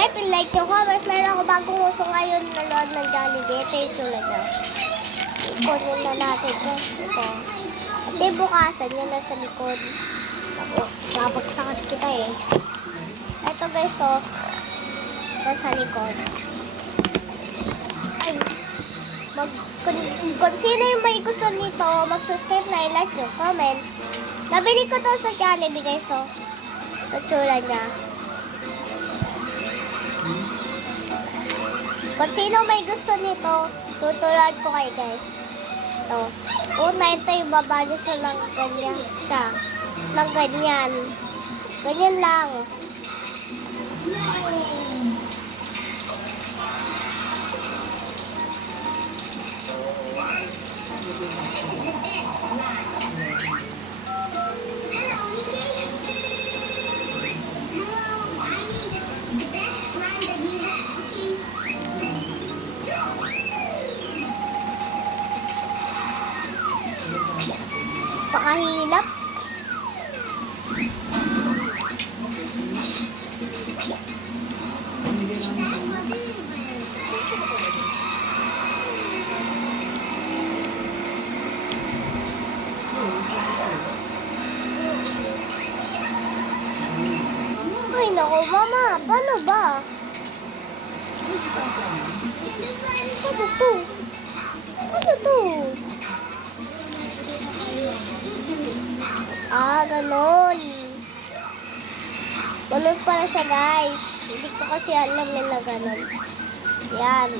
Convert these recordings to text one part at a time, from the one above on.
subscribe, like yung comments. Meron ako bagong uso ngayon na load ng Jollibee. Ito yung tulad niya. Ikunin na natin ito. Ito. At bukasan yan nasa likod. Napagsakas kita eh. Ito guys, oh. Nasa likod. Ay. Kung sino yung may gusto nito, mag-subscribe na i-like yung comment. Nabili ko to sa Jollibee guys, oh. Tutsura niya. Kung sino may gusto nito, tuturuan ko kayo guys. Ito. Una, ito yung baba niya sa lang ganyan siya. Lang ganyan. Ganyan lang. Pakahilap. Ay, naku, mama. Paano ba? Ano to? Ano to? Ah, ganon. Ganon pala siya, guys. Hindi ko kasi alam na ganon. Yan.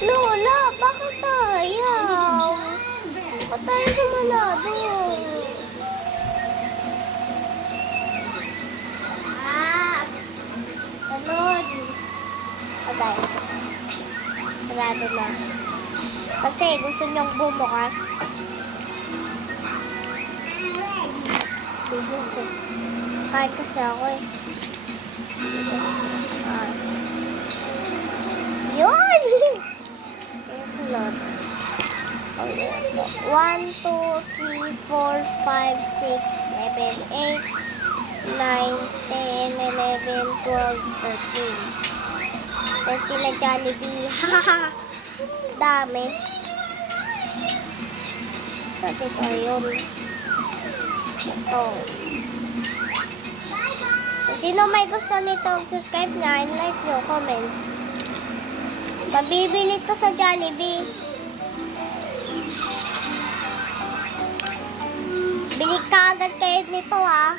Lola, bakit ayaw? Bakit tayo sumalado? Ganon. Okay. Sarado na. Kasi gusto niyong bumukas. Bihis eh. Kain kasi ako eh. Yun! Sunod. 1, 2, 3, 4, 5, 6, 7, 8, 9, 10, 11, 12, 13. 13 na Jollibee. Hahaha! Dami. So, ito yun. Ito. Kung sino may gusto nito, subscribe na and like nyo, comments. Mabibili ito sa Jollibee. Bili ka agad kayo nito, ah.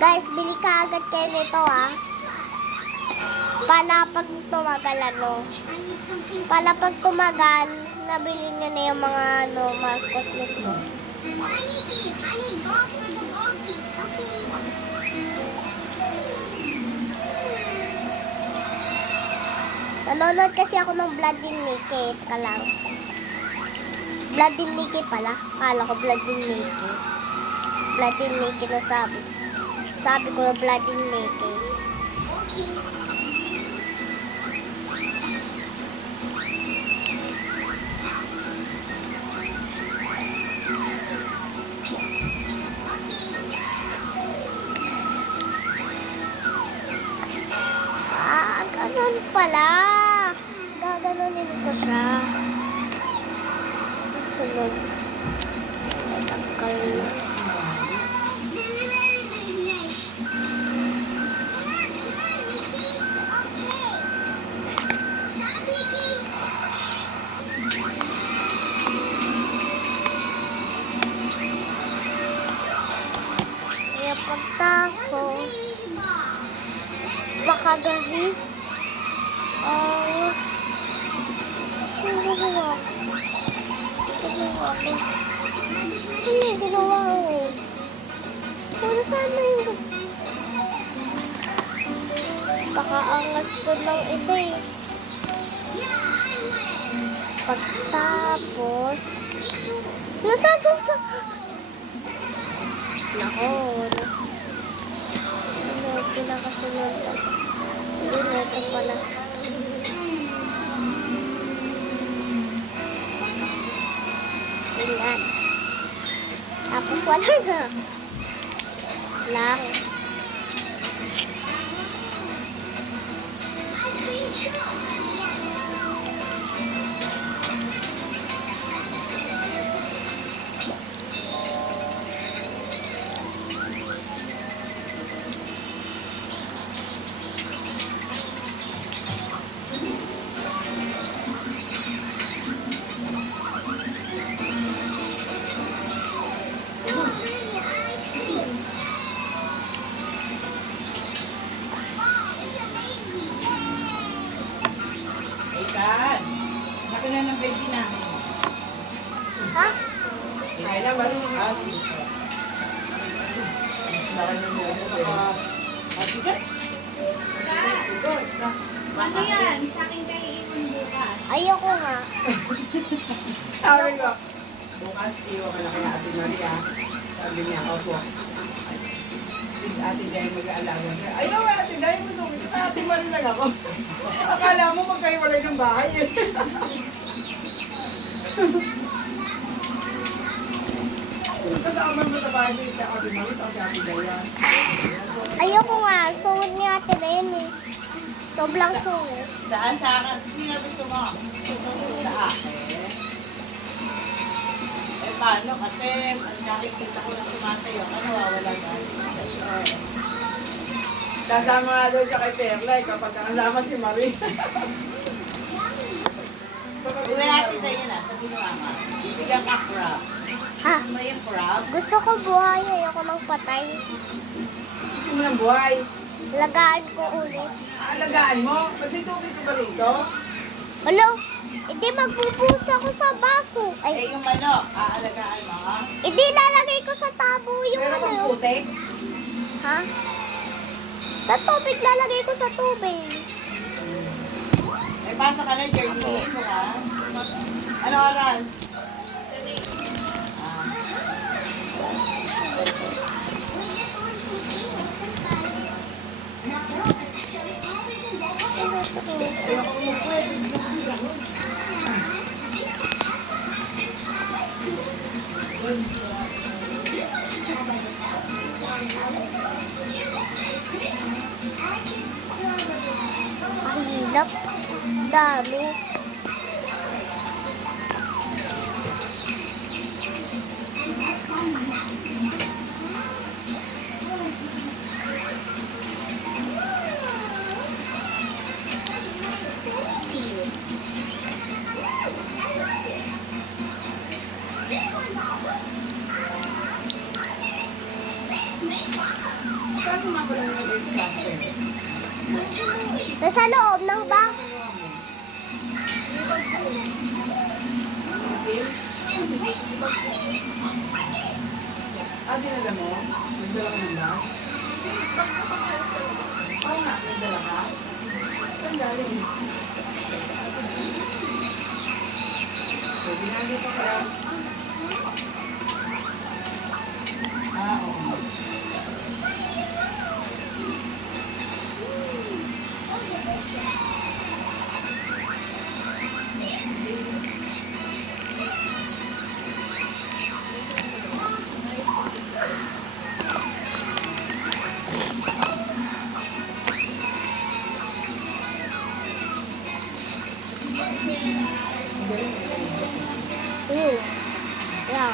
Guys, bili ka agad kayo nito, ah. Para pag tumagal, ano. Para pag tumagal, nabili nyo na yung mga, ano, mascot nito. Nanonood kasi ako ng Blood in Mickey. Teka lang. Blood in Mickey pala. Kala ko Blood in Mickey. Blood in Mickey na sabi. Sabi ko Blood in Mickey. Ah, ganun pala. Gaganunin ko siya. Sunod. Matangkal na. Kaya pagtapos kagahi. Ano ginawa ko? Ano ginawa ko? Ano sana yung... Pakaangas ko ng isa eh. Pagtapos... Nasabog sa... Nako. Sunod, pinakasunod lang. Yun, ito pala. Ingat. Tapos wala na. Lang. Ikan, laki na ng baby namin. Ha? Kailan ba rin ang asin? Laki na ng baby. Asikat? Ano yan? Sa akin kayo iwan bukas. Ayoko nga. Sabi ko, bukas iwan ka na kay Ate Maria. Sabi niya, opo. Si Ate Day mag-aalaga siya. Ayaw, Ate Day, masungit. Ate Maria lang ako. Akala mo magkaiwalay ng bahay. Kasama mo sa bahay si Ate Maria, tapos si Ate Day yan. Ayoko nga. Sungod ni ate na yun eh. Sobrang sungod. Saan sa akin? Sino gusto mo? Sa akin. Eh paano? Kasi pag nakikita ko na sumasayo, ano wawala galing sa iyo. Kasama nga daw siya kay Perlay kapag kasama si Marie. Uwi natin tayo na sa ginawa ka. Bigyan ka crab. Ha? Gusto mo yung crab? Gusto ko buhay. Ayoko ng patay. Gusto mo ng buhay? Lagaan ko ulit. Aalagaan mo? Ba't may tubig sa barito? Hello? Hindi magpupusa ko sa baso. Eh Ay, yung manok, aalagaan mo ha? hindi lalagay ko sa tabo yung Meron bang ano. putik? Ha? Sa tubig lalagay ko sa tubig. Eh, pasa ka na, Jeremy. Ha? Ano oras? Kahilap. Dami. Paano nga pala nilagay sa basket? Nasa loob ng Dinala mo? Nagdala ka ng bus? Oo nga, nagdala ka? Saan galing? So, binagi pa ka. Oo. Yan.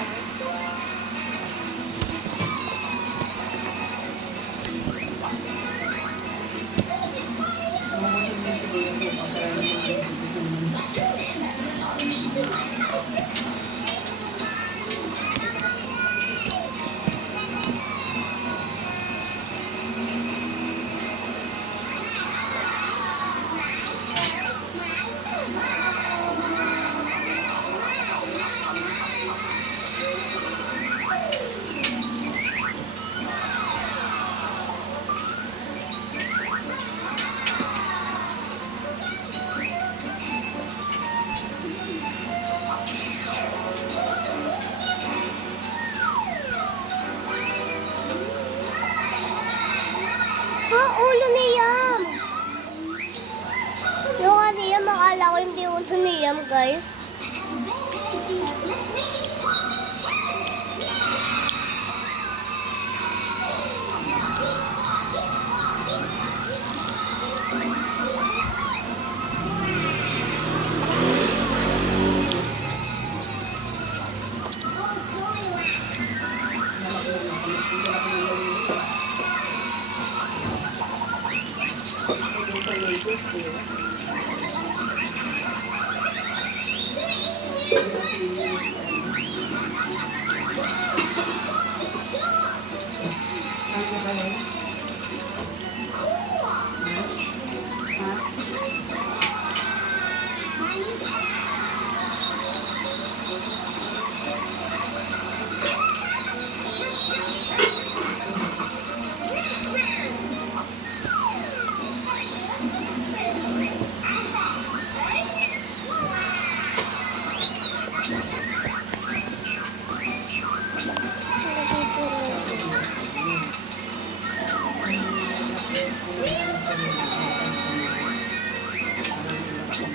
gusto ni Yam, guys.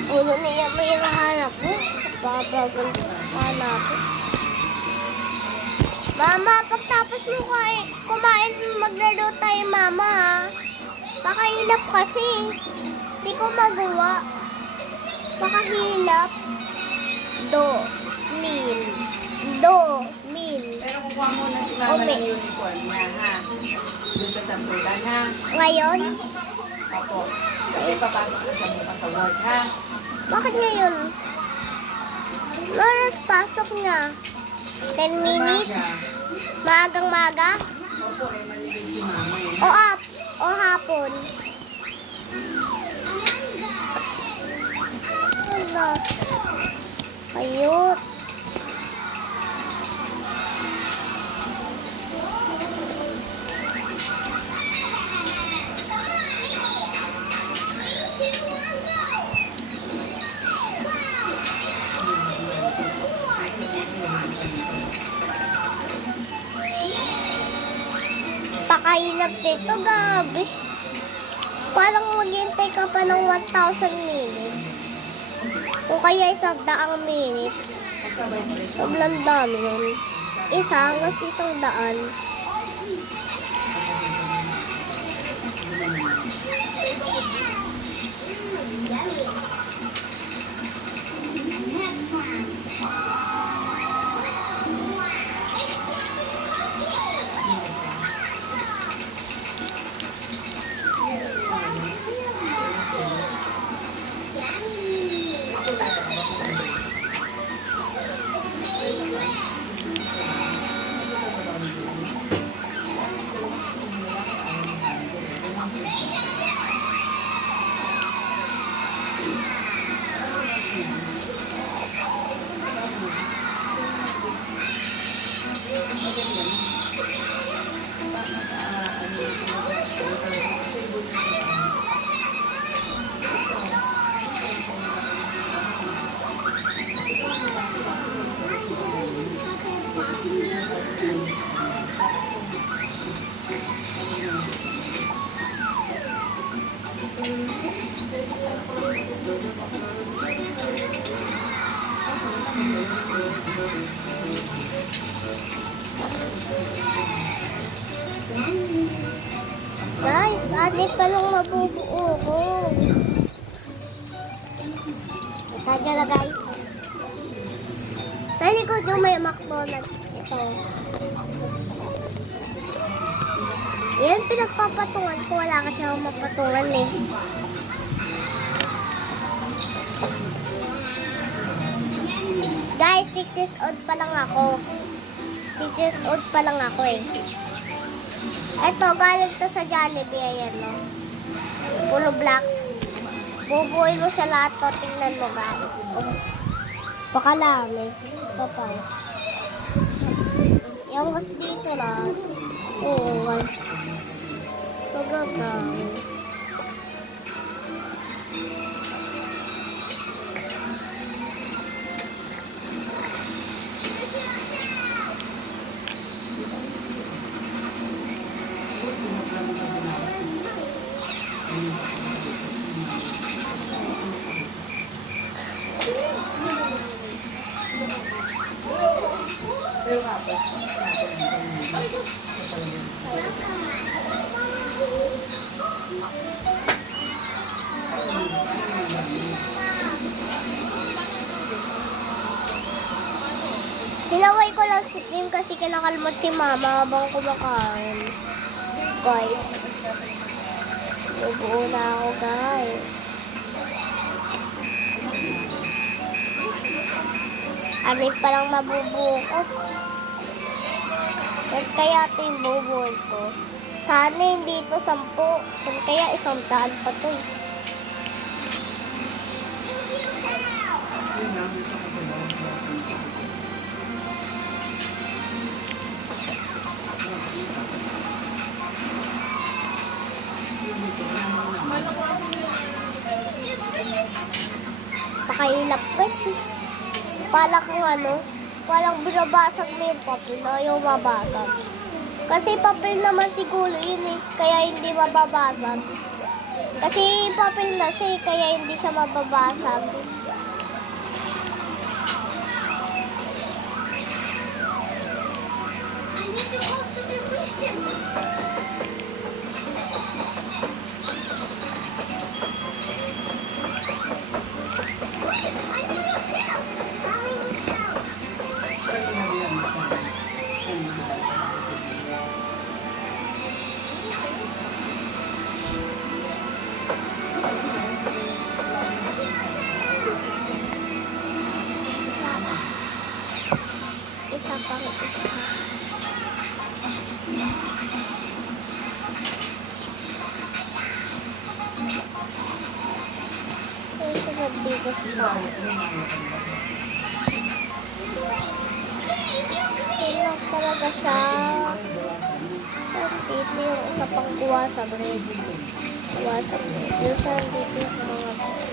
Ulo niya may hinahanap mo. Babagal hanapin. Mama, pagtapos mo kumain, maglaro tayo, mama, ha? Pakahilap kasi. Hindi ko magawa. Pakahilap. Min. Min. Pero kukuha muna si mama ng uniform niya, ha? Doon sa santulan, ha? Ngayon? Opo. Kasi papasok na siya bukas sa work, ha? Bakit ngayon? Oras pasok niya. 10 minutes? Umaga. Maagang maga? Opo, malilig si mama, eh. O hapon? Wala. Ayot. Pakainap nito, gabi. Parang maghintay ka pa ng 1,000 minutes. O kaya 100 minutes. Magkabay na rin siya. Sobrang dami nun. Isa hanggang 100. Guys, ate pa lang mabubuo ko. Itaga na, guys. Sa likod yung may McDonald's. Ito. Yan pinagpapatungan ko. Wala kasi akong mapatungan, eh. Guys, 6 years old pa lang ako. 6 years old pa lang ako, eh. Ito, galing to sa Jollibee. Ayan, no? Puno blocks. Bubuoy mo sa lahat to. Tingnan mo, guys. Oh. Pakalami. Ito pa. Yung gusto dito lang. Oo, guys. Sobrang dami. Hindi kasi kinakalmot si mama habang kumakain. Guys. Bubuo na ako, guys. Anin pa lang nabubuo ko. Yan kaya ito yung bubuo ko. Sana hindi ito 10. Yan kaya 100 pa ito eh. Yun lang, dito ka sa loob. Pakailap kasi. Pala kang palang binabasag mo yung papel na ayaw mabasag. Kasi papel naman siguro yun eh, kaya hindi mababasag. Kasi papel na siya eh, kaya hindi siya mababasag. Isa pang isa. Ay, sunod dito sa bawat. Ilang talaga siya. Dito yung isa pang kuha sa bread. Kuha sa bread. Yung saan dito yung mga bread.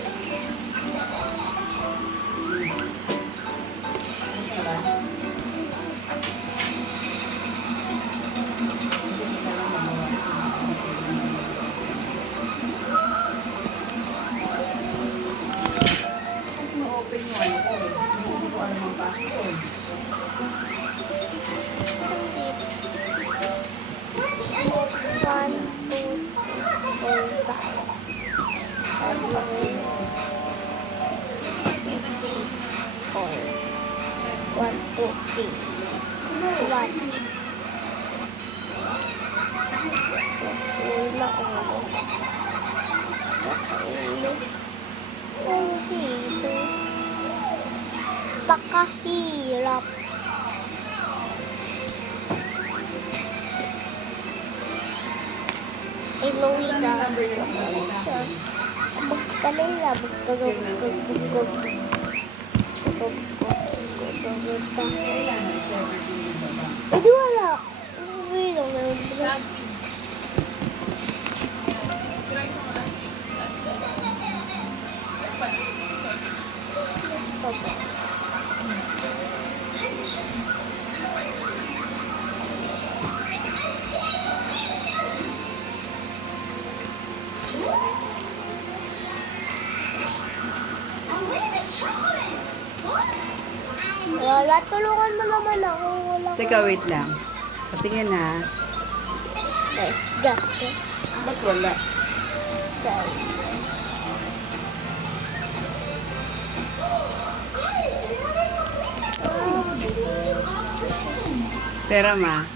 Kasi ma-open yung ano ko. Hindi ko alam ang password. One, two, four, five. Four. 1, 2, 3. 1. Ulo. Oh, dito. Pakahirap. Inuwi Saan ka. yung number yung nakalagay sa akin? Kanila, bugtugog. Kailan? 17 yung baba. Hindi wala. Hindi lang. Wala, tulungan mo naman ako. Wala ko. Teka, wait lang. Patingin ha. Guys, got it. Ba't wala? Guys. Pera ma.